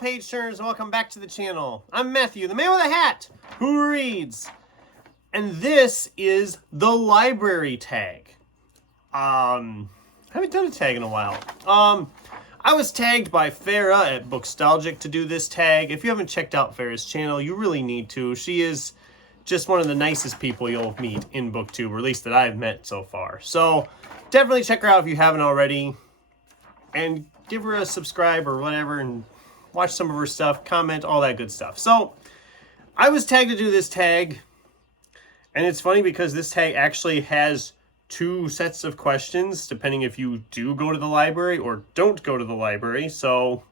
page turners, and welcome back to the channel. I'm Matthew, the man with a hat, who reads. And this is the library tag. I haven't done a tag in a while. I was tagged by Farah at Bookstalgic to do this tag. If you haven't checked out Farah's channel, you really need to. She is just one of the nicest people you'll meet in BookTube, or at least that I've met so far. So definitely check her out if you haven't already. And give her a subscribe or whatever and watch some of her stuff, comment, all that good stuff. So I was tagged to do this tag. And it's funny because this tag actually has two sets of questions, depending if you do go to the library or don't go to the library. So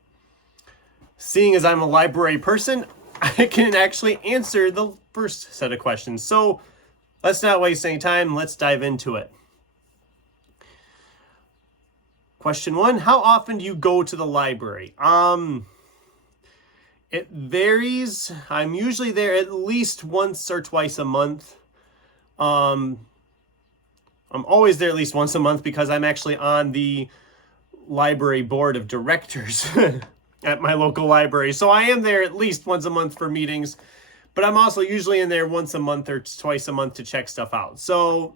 seeing as I'm a library person, I can actually answer the first set of questions. So let's not waste any time. Let's dive into it. Question 1, how often do you go to the library? It varies. I'm usually there at least once or twice a month. I'm always there at least once a month because I'm actually on the library board of directors at my local library. So I am there at least once a month for meetings, but I'm also usually in there once a month or twice a month to check stuff out. So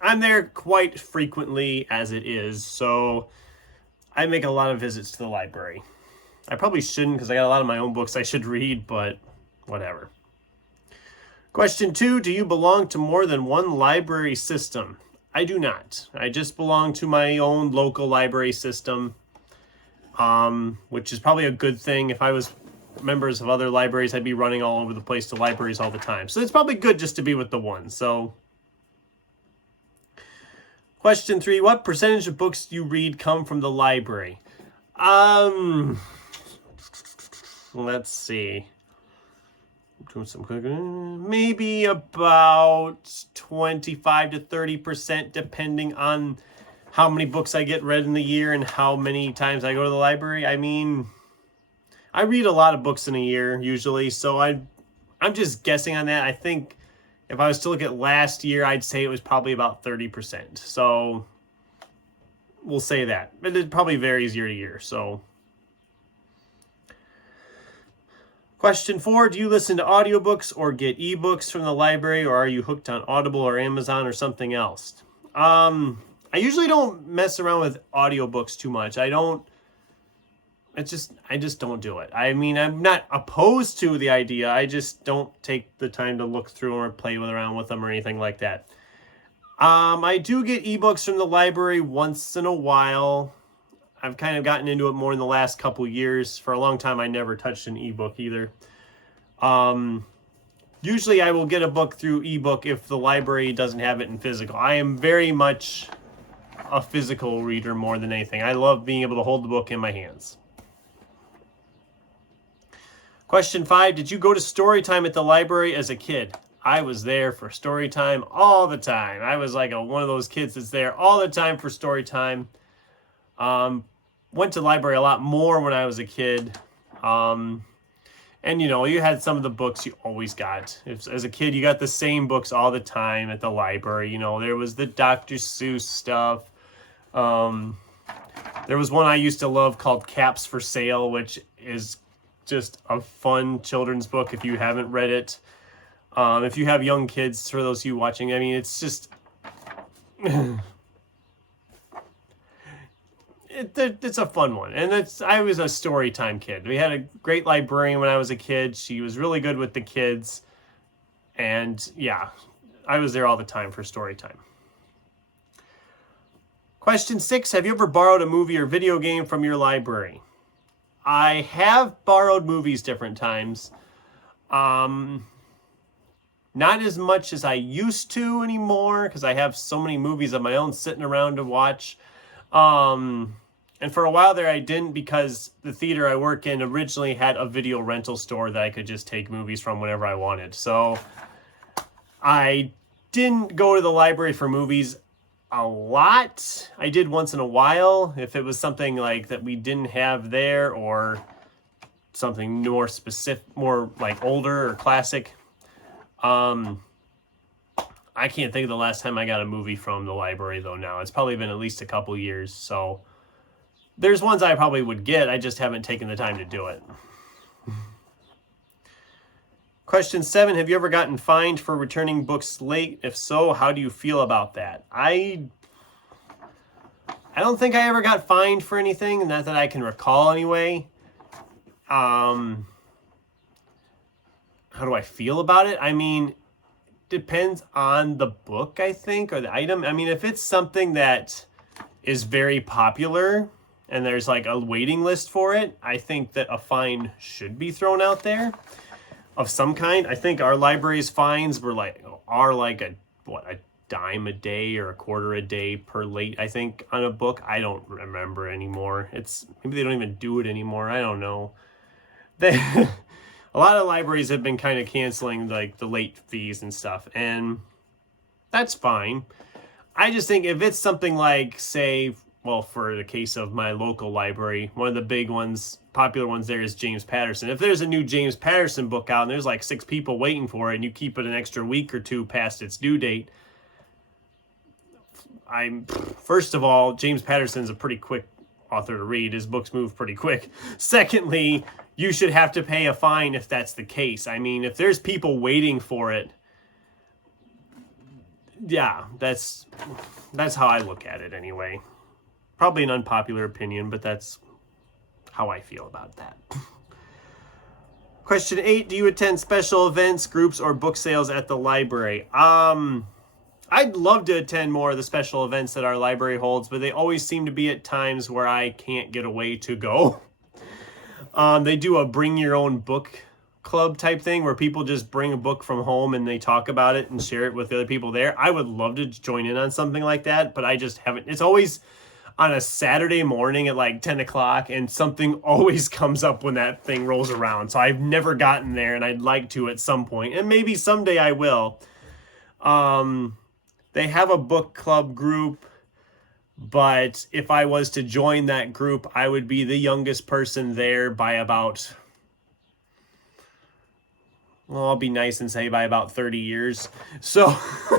I'm there quite frequently as it is. So I make a lot of visits to the library. I probably shouldn't because I got a lot of my own books I should read, but whatever. Question 2, do you belong to more than one library system? I do not. I just belong to my own local library system, which is probably a good thing. If I was members of other libraries, I'd be running all over the place to libraries all the time. So it's probably good just to be with the one. So, question 3, what percentage of books you read come from the library? Let's see. Maybe about 25 to 30%, depending on how many books I get read in the year and how many times I go to the library. I mean, I read a lot of books in a year usually, so I'm just guessing on that. I think if I was to look at last year, I'd say it was probably about 30%. So we'll say that, but it probably varies year to year. So. Question 4, do you listen to audiobooks or get ebooks from the library, or are you hooked on Audible or Amazon or something else? I usually don't mess around with audiobooks too much. I just don't do it. I mean, I'm not opposed to the idea. I just don't take the time to look through them or play around with them or anything like that. I do get ebooks from the library once in a while. I've kind of gotten into it more in the last couple years. For a long time, I never touched an ebook either. Usually I will get a book through ebook if the library doesn't have it in physical. I am very much a physical reader more than anything. I love being able to hold the book in my hands. Question 5, did you go to story time at the library as a kid? I was there for story time all the time. I was like one of those kids that's there all the time for story time. Went to the library a lot more when I was a kid. And you know, you had some of the books you always got. As a kid, you got the same books all the time at the library. You know, there was the Dr. Seuss stuff. There was one I used to love called Caps for Sale, which is just a fun children's book if you haven't read it. If you have young kids, for those of you watching, I mean, it's just... It's a fun one, and I was a story time kid. We had a great librarian when I was a kid. She was really good with the kids, and yeah, I was there all the time for story time. Question 6, have you ever borrowed a movie or video game from your library? I have borrowed movies different times. Not as much as I used to anymore, because I have so many movies of my own sitting around to watch. And for a while there, I didn't, because the theater I work in originally had a video rental store that I could just take movies from whenever I wanted. So I didn't go to the library for movies a lot. I did once in a while if it was something like that we didn't have there, or something more specific, more like older or classic. I can't think of the last time I got a movie from the library though now. It's probably been at least a couple years. So there's ones I probably would get. I just haven't taken the time to do it. Question 7, have you ever gotten fined for returning books late? If so, how do you feel about that? I don't think I ever got fined for anything, not that I can recall anyway. How do I feel about it? I mean, depends on the book, I think, or the item. I mean, if it's something that is very popular and there's like a waiting list for it, I think that a fine should be thrown out there of some kind. I think our library's fines are like a dime a day or a quarter a day per late, I think, on a book. I don't remember anymore. Maybe they don't even do it anymore. I don't know. A lot of libraries have been kind of canceling like the late fees and stuff, and that's fine. I just think if it's something like, say, well, for the case of my local library, one of the big ones, popular ones there is James Patterson. If there's a new James Patterson book out and there's like 6 people waiting for it and you keep it an extra week or 2 past its due date, first of all, James Patterson's a pretty quick author to read. His books move pretty quick. Secondly, you should have to pay a fine if that's the case. I mean, if there's people waiting for it, yeah, that's how I look at it anyway. Probably an unpopular opinion, but that's how I feel about that. Question 8, do you attend special events, groups, or book sales at the library? I'd love to attend more of the special events that our library holds, but they always seem to be at times where I can't get away to go. They do a bring your own book club type thing where people just bring a book from home and they talk about it and share it with the other people there. I would love to join in on something like that, but I just haven't. It's always on a Saturday morning at like 10 o'clock, and something always comes up when that thing rolls around. So I've never gotten there, and I'd like to at some point, and maybe someday I will. They have a book club group, but if I was to join that group, I would be the youngest person there by about, well, I'll be nice and say by about 30 years. So,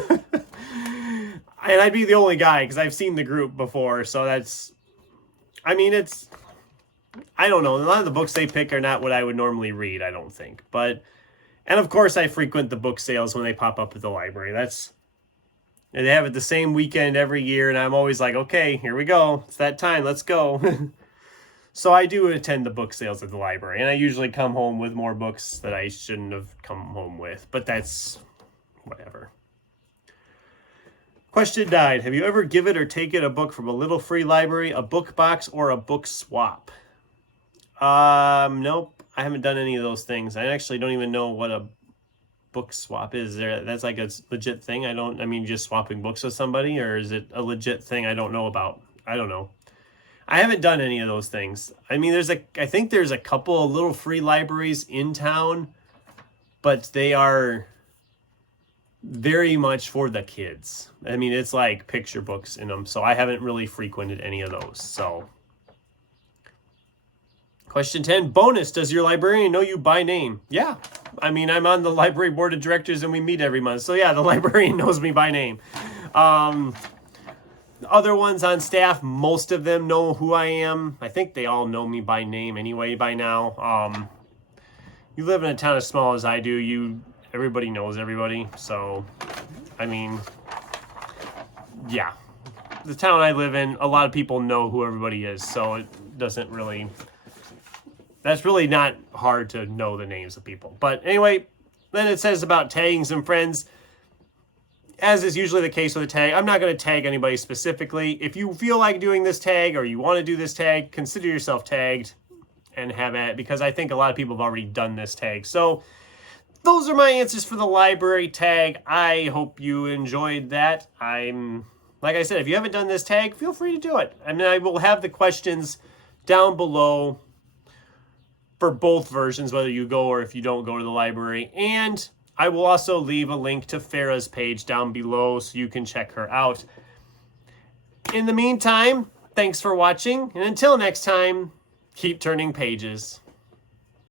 and I'd be the only guy because I've seen the group before. So I don't know. A lot of the books they pick are not what I would normally read, I don't think. And of course I frequent the book sales when they pop up at the library. And they have it the same weekend every year, and I'm always like, okay, here we go. It's that time. Let's go. So I do attend the book sales at the library, and I usually come home with more books that I shouldn't have come home with, but that's whatever. Question 9. Have you ever given or taken a book from a little free library, a book box, or a book swap? Nope. I haven't done any of those things. I actually don't even know what a book swap is. That's like a legit thing. Just swapping books with somebody, or is it a legit thing I don't know about? I don't know. I haven't done any of those things. I mean, I think there's a couple of little free libraries in town, but they are very much for the kids. I mean, it's like picture books in them, so I haven't really frequented any of those. So, question 10, bonus, does your librarian know you by name? Yeah. I mean, I'm on the library board of directors and we meet every month. So yeah, the librarian knows me by name. Other ones on staff, most of them know who I am. I think they all know me by name anyway by now. You live in a town as small as I do, everybody knows everybody. So, I mean, yeah. The town I live in, a lot of people know who everybody is. So it doesn't really... That's really not hard to know the names of people. But anyway, then it says about tagging some friends. As is usually the case with a tag, I'm not going to tag anybody specifically. If you feel like doing this tag or you want to do this tag, consider yourself tagged and have at it, because I think a lot of people have already done this tag. So those are my answers for the library tag. I hope you enjoyed that. Like I said, if you haven't done this tag, feel free to do it. I mean, I will have the questions down below for both versions, whether you go or if you don't go to the library. And I will also leave a link to Farah's page down below so you can check her out. In the meantime, thanks for watching, and until next time, keep turning pages.